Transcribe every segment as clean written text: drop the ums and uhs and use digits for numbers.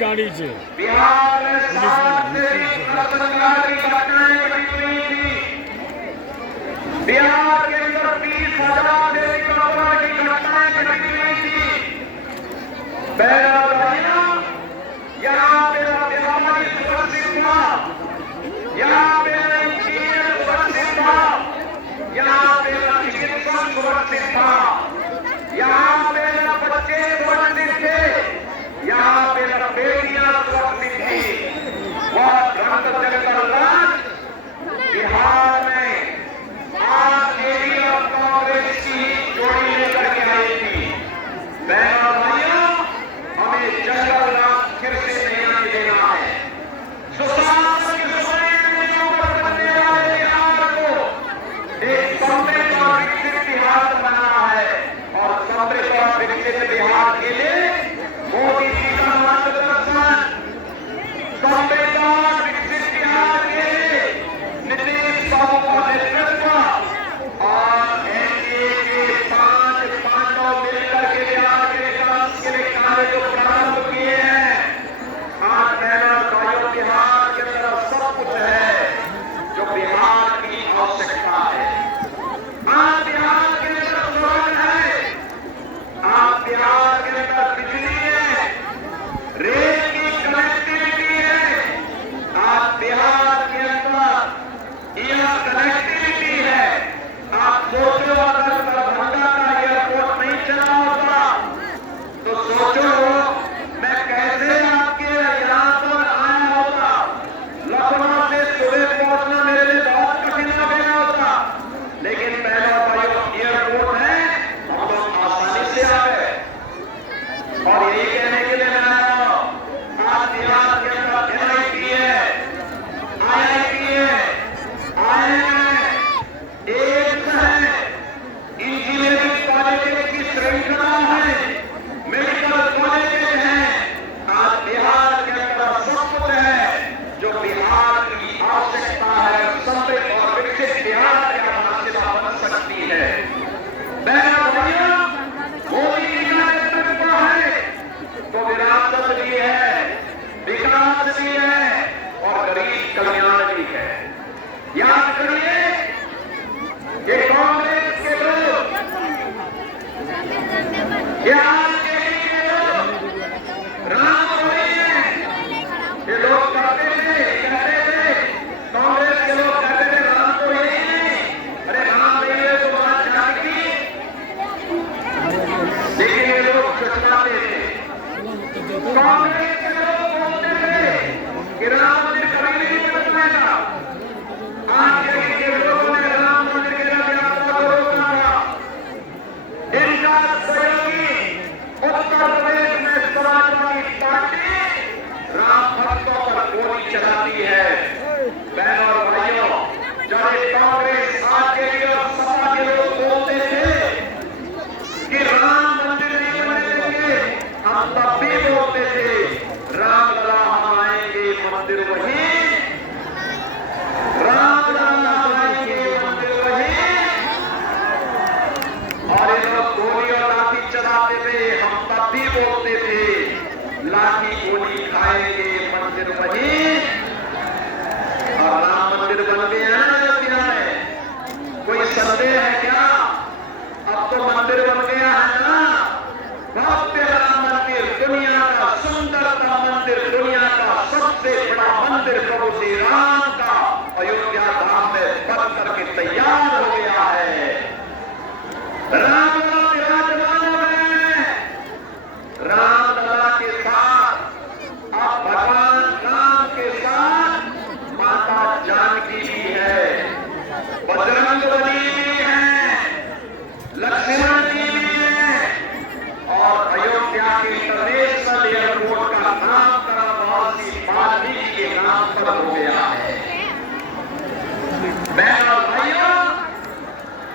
गाड़ी છે बिहार में 7 की घटनाएं घटी हुई थी। बिहार के अंदर 20,000 की घटनाएं घटी हुई थी। यहाँ पे व्यापारी सुरक्षित था, यहाँ पे इंजीनियर सुरक्षित था, यहाँ पे चिकित्सक सुरक्षित था, यहाँ पे बच्चे सुरक्षित थे, यहाँ पे बेटियां सुरक्षित थी। बहुत बिहार में आरजेडी और कांग्रेस की जोड़ी लेकर के आई थी। बहनों भाइयों, हमें जंगल राज फिर से नहीं आने देना है। सुशासन की ये आरजेडी के लोग राम को नहीं है, ये लोग कहते थे कांग्रेस के लोग कहते थे राम को यही नहीं, अरे राम नहीं है तो बात जानकी, लेकिन ये लोग चुनाते थे। कांग्रेस के लोग बोलते थे कि राम मंदिर कभी नहीं बनवाएगा, आरजेडी के लोगों ने राम मंदिर के यात्रा को रोका था। इनका सहयोगी उत्तर प्रदेश में समाजवादी पार्टी राम भक्तों पर गोली चलाती है। बहनों और भाइयों, जब कांग्रेस आरजेडी और सपा के लोग बोलते थे कि राम मंदिर नहीं बनने देंगे, हम तब भी बोलते थे राम लला हम आएंगे मंदिर वहीं, राम लला हम आएंगे मंदिर वहीं, और ये लोग गोली और लाठी चलाते थे, हम तब भी बोलते थे लाठी गोली खाएंगे मंदिर वहीं। और राम मंदिर बन गया है अयोध्या में, कोई संदेह है क्या? अब तो मंदिर बन गया है ना, भव्य राम मंदिर, दुनिया का सुंदरतम मंदिर, दुनिया का सबसे बड़ा मंदिर प्रभु श्री राम का अयोध्या धाम में बन करके तैयार हो गया है। राम लला विराजमान हो गए हैं। राम लला के साथ अब भगवान राम के साथ माता जानकी भी है, बजरंगबली भी है, लक्ष्मण जी भी है, और अयोध्या के इंटरनेशनल एयरपोर्ट का नामकरण महर्षि वाल्मीकि के नाम पर हो गया है। बहन और भाइयों,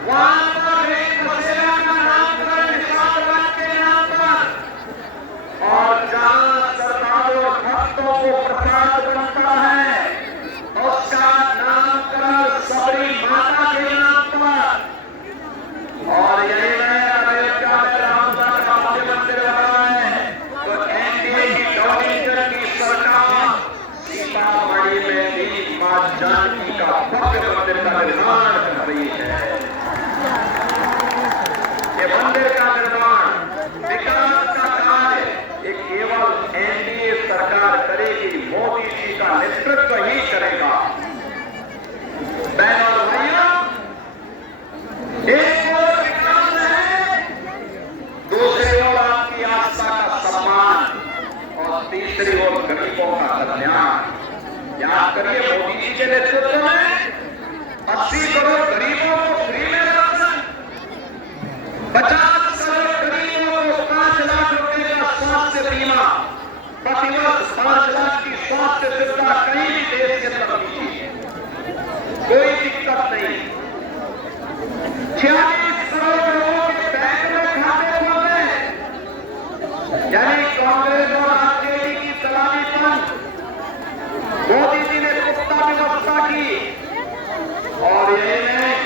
वहां पर एक बसेरा का नामकरण विशालगढ़ के नाम पर, और जहां श्रद्धालु और भक्तों को प्रसाद बनता है उसका नामकरण सबरी माता के नाम पर, और यही अयोध्या में रामलला का भव्य मंदिर बना है। तो एनडीए की डोनेशन की सरकार सीतामढ़ी में भी मां जानकी का भव्य मंदिर का निर्माण कर रही है। ये मंदिर का निर्माण, विकास का कार्य ये केवल एनडीए सरकार करेगी, मोदी जी का नेतृत्व ही करेगा। बहनों और भाइयों, एक और विकास है, दूसरी ओर आपकी आस्था का सम्मान, और तीसरी ओर गरीबों का कल्याण। याद करिए, मोदी जी के नेतृत्व में 80 करोड़ गरीबों को फ्री में राशन, 50 करोड़ गरीबों को 5 लाख रुपए का स्वास्थ्य बीमा, प्रतिवर्ष 5 लाख की स्वास्थ्य सुविधा कहीं भी देश के अंदर दी, कोई दिक्कत नहीं। 46 करोड़ लोगों के बैंक में खाते खोले, यानी कांग्रेस और आरजेडी की दलाली बंद, मोदी जी ने पुख्ता व्यवस्था की, और यही नहीं